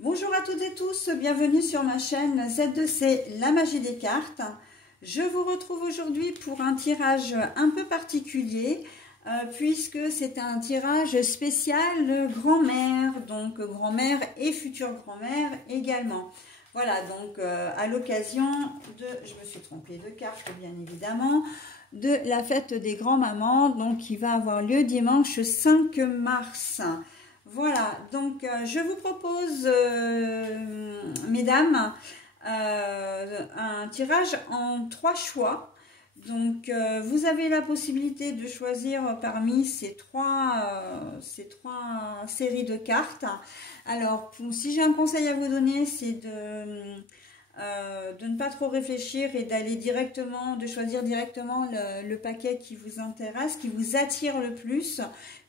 Bonjour à toutes et tous, bienvenue sur ma chaîne Z2C, la magie des cartes. Je vous retrouve aujourd'hui pour un tirage un peu particulier puisque c'est un tirage spécial grand-mère, donc grand-mère et future grand-mère également. Voilà, donc à l'occasion de, je me suis trompée de carte bien évidemment, de la fête des grands-mamans, donc qui va avoir lieu dimanche 5 mars. Voilà, donc je vous propose, mesdames, un tirage en 3 choix. Donc, vous avez la possibilité de choisir parmi ces trois séries de cartes. Alors, si j'ai un conseil à vous donner, c'est de ne pas trop réfléchir et d'aller directement, de choisir directement le paquet qui vous intéresse, qui vous attire le plus.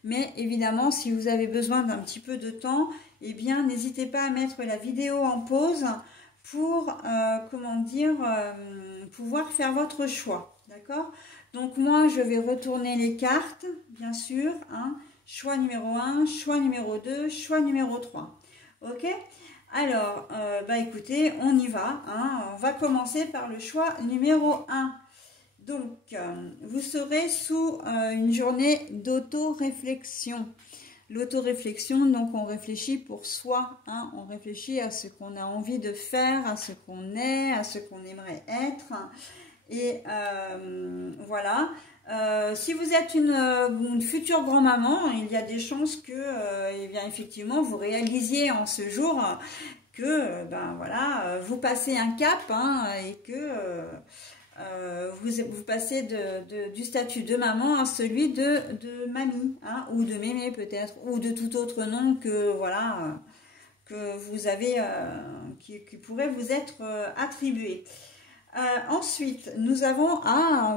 Mais évidemment, si vous avez besoin d'un petit peu de temps, eh bien, n'hésitez pas à mettre la vidéo en pause pour, pouvoir faire votre choix. D'accord? Donc, moi, je vais retourner les cartes, bien sûr. Hein. Choix numéro 1, choix numéro 2, choix numéro 3. Ok? Alors, écoutez, on y va. Hein. On va commencer par le choix numéro 1. Donc, vous serez sous une journée d'auto-réflexion. L'auto-réflexion, donc on réfléchit pour soi, hein, on réfléchit à ce qu'on a envie de faire, à ce qu'on est, à ce qu'on aimerait être. Et voilà. Si vous êtes une future grand-maman, il y a des chances que, eh bien, effectivement, vous réalisiez en ce jour que, vous passez un cap, hein, et que vous passez du statut de maman à celui de mamie, hein, ou de mémé peut-être, ou de tout autre nom que voilà que vous avez, qui pourrait vous être attribué. Ensuite, nous avons,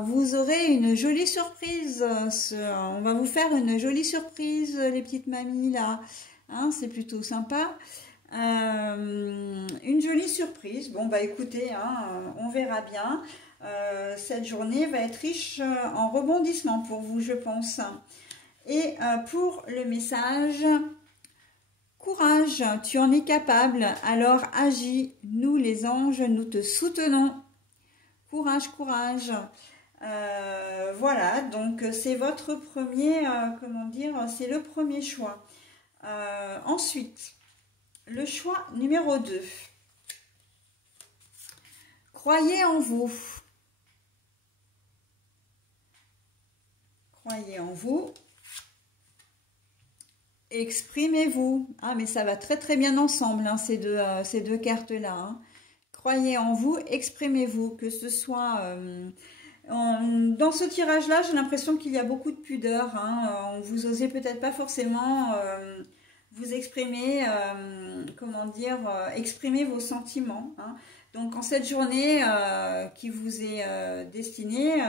vous aurez une jolie surprise. On va vous faire une jolie surprise, les petites mamies là. Hein, c'est plutôt sympa. Une jolie surprise. Bon, bah écoutez, hein, on verra bien. Cette journée va être riche en rebondissements pour vous, je pense. Et pour le message, courage, tu en es capable, alors agis. Nous, les anges, nous te soutenons. Courage, courage. Voilà, donc c'est votre premier, c'est le premier choix. Ensuite, le choix numéro 2. Croyez en vous. Croyez en vous. Exprimez-vous. Ah, mais ça va très très bien ensemble, hein, ces deux cartes-là. Hein. Croyez en vous, exprimez-vous. Que ce soit... dans ce tirage-là, j'ai l'impression qu'il y a beaucoup de pudeur. Hein. Vous osez peut-être pas forcément vous exprimer, exprimer vos sentiments. Hein. Donc, en cette journée qui vous est destinée...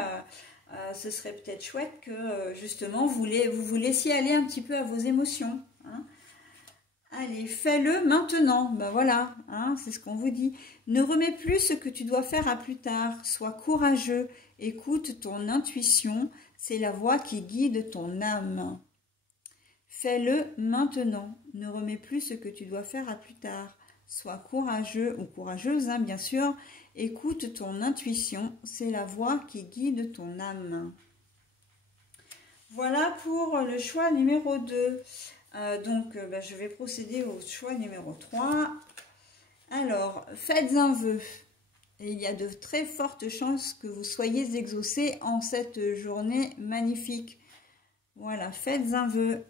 ce serait peut-être chouette que justement vous vous laissiez aller un petit peu à vos émotions. Hein. Allez, fais-le maintenant. Ben voilà, hein, c'est ce qu'on vous dit. Ne remets plus ce que tu dois faire à plus tard. Sois courageux. Écoute ton intuition. C'est la voix qui guide ton âme. Fais-le maintenant. Ne remets plus ce que tu dois faire à plus tard. Sois courageux ou courageuse, hein, bien sûr. Écoute ton intuition, c'est la voix qui guide ton âme. Voilà pour le choix numéro 2. Je vais procéder au choix numéro 3. Alors, faites un vœu. Et il y a de très fortes chances que vous soyez exaucés en cette journée magnifique. Voilà, faites un vœu.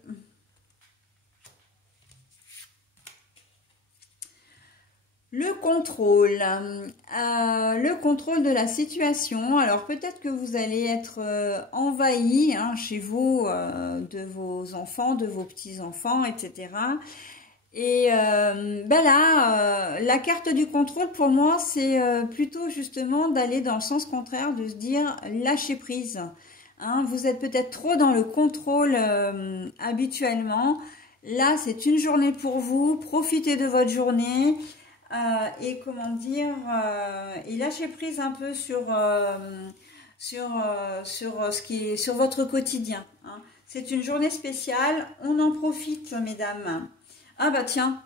Le contrôle de la situation. Alors peut-être que vous allez être envahi, hein, chez vous de vos enfants, de vos petits-enfants, etc. Et la carte du contrôle pour moi, c'est plutôt justement d'aller dans le sens contraire, de se dire lâcher prise. Hein, vous êtes peut-être trop dans le contrôle habituellement. Là, c'est une journée pour vous. Profitez de votre journée. Et lâcher prise un peu sur votre quotidien. Hein. C'est une journée spéciale, on en profite, mesdames. Ah bah tiens,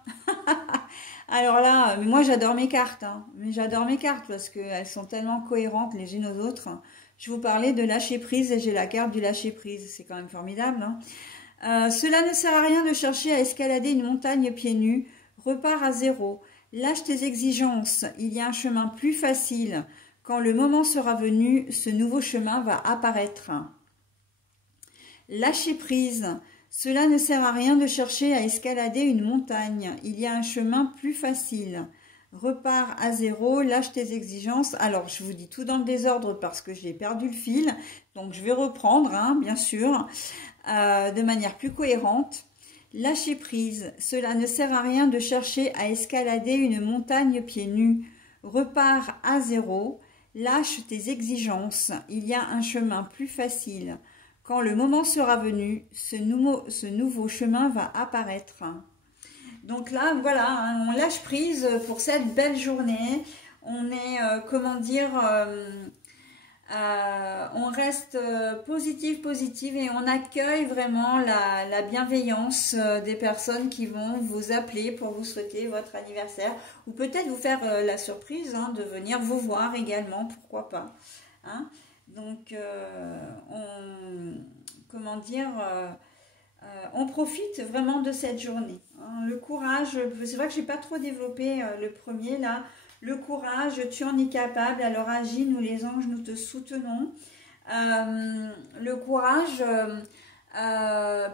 Alors là, mais moi j'adore mes cartes, hein. Mais j'adore mes cartes parce qu'elles sont tellement cohérentes les unes aux autres. Je vous parlais de lâcher prise et j'ai la carte du lâcher prise, c'est quand même formidable, hein. Cela ne sert à rien de chercher à escalader une montagne pieds nus. Repars à zéro. Lâche tes exigences. Il y a un chemin plus facile. Quand le moment sera venu, ce nouveau chemin va apparaître. Lâcher prise. Cela ne sert à rien de chercher à escalader une montagne. Il y a un chemin plus facile. Repars à zéro, lâche tes exigences. Alors, je vous dis tout dans le désordre parce que j'ai perdu le fil. Donc, je vais reprendre, hein, bien sûr, de manière plus cohérente. Lâcher prise. Cela ne sert à rien de chercher à escalader une montagne pieds nus. Repars à zéro, lâche tes exigences. Il y a un chemin plus facile. Quand le moment sera venu, ce nouveau chemin va apparaître. Donc là, voilà, hein, on lâche prise pour cette belle journée. On est, comment dire, on reste positive et on accueille vraiment la bienveillance des personnes qui vont vous appeler pour vous souhaiter votre anniversaire. Ou peut-être vous faire la surprise, hein, de venir vous voir également, pourquoi pas, hein. Donc, comment dire, on profite vraiment de cette journée, hein. Le courage, c'est vrai que je n'ai pas trop développé le premier là. Le courage, tu en es capable, alors agis, nous les anges, nous te soutenons. Le courage,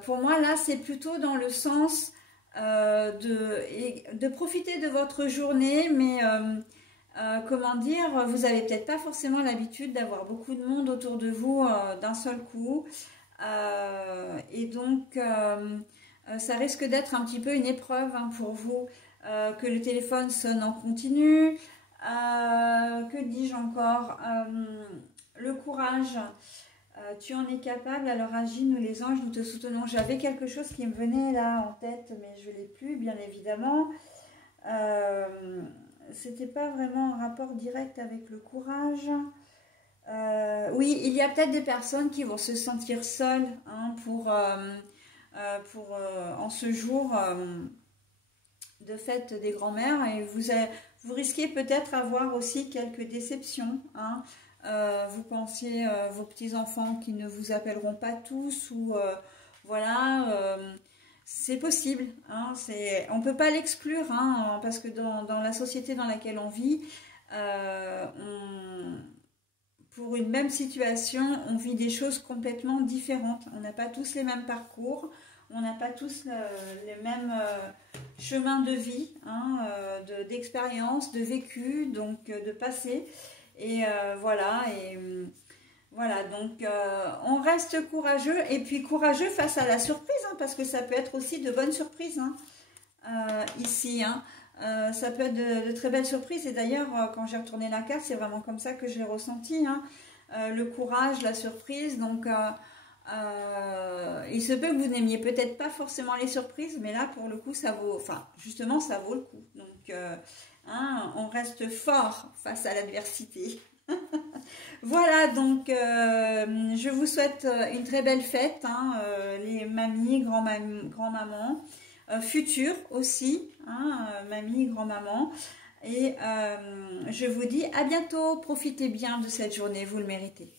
pour moi là, c'est plutôt dans le sens de profiter de votre journée, mais comment dire, vous n'avez peut-être pas forcément l'habitude d'avoir beaucoup de monde autour de vous d'un seul coup. Et donc, ça risque d'être un petit peu une épreuve, hein, pour vous, que le téléphone sonne en continu. Que dis-je encore, le courage, tu en es capable, alors agis, nous les anges, nous te soutenons. J'avais quelque chose qui me venait là en tête, mais je ne l'ai plus, bien évidemment. C'était pas vraiment un rapport direct avec le courage. Oui, il y a peut-être des personnes qui vont se sentir seules, hein, en ce jour de fête des grands-mères, et vous risquez peut-être avoir aussi quelques déceptions, hein. Vous pensiez vos petits-enfants qui ne vous appelleront pas tous, ou voilà, c'est possible, hein, on ne peut pas l'exclure, hein, parce que dans la société dans laquelle on vit, pour une même situation, on vit des choses complètement différentes. On n'a pas tous les mêmes parcours, on n'a pas tous les mêmes chemins de vie, hein, d'expérience, de vécu, donc de passé. Et voilà, donc on reste courageux, et puis courageux face à la surprise, hein, parce que ça peut être aussi de bonnes surprises, hein, ici, hein. Ça peut être de très belles surprises, et d'ailleurs quand j'ai retourné la carte, c'est vraiment comme ça que je l'ai ressenti, hein. Le courage, la surprise, donc il se peut que vous n'aimiez peut-être pas forcément les surprises, mais là pour le coup ça vaut, enfin justement ça vaut le coup, donc hein, on reste fort face à l'adversité. Voilà, donc je vous souhaite une très belle fête, hein, les mamies, grand-maman, futures aussi, hein, mamie, grand-maman. Et je vous dis à bientôt, profitez bien de cette journée, vous le méritez.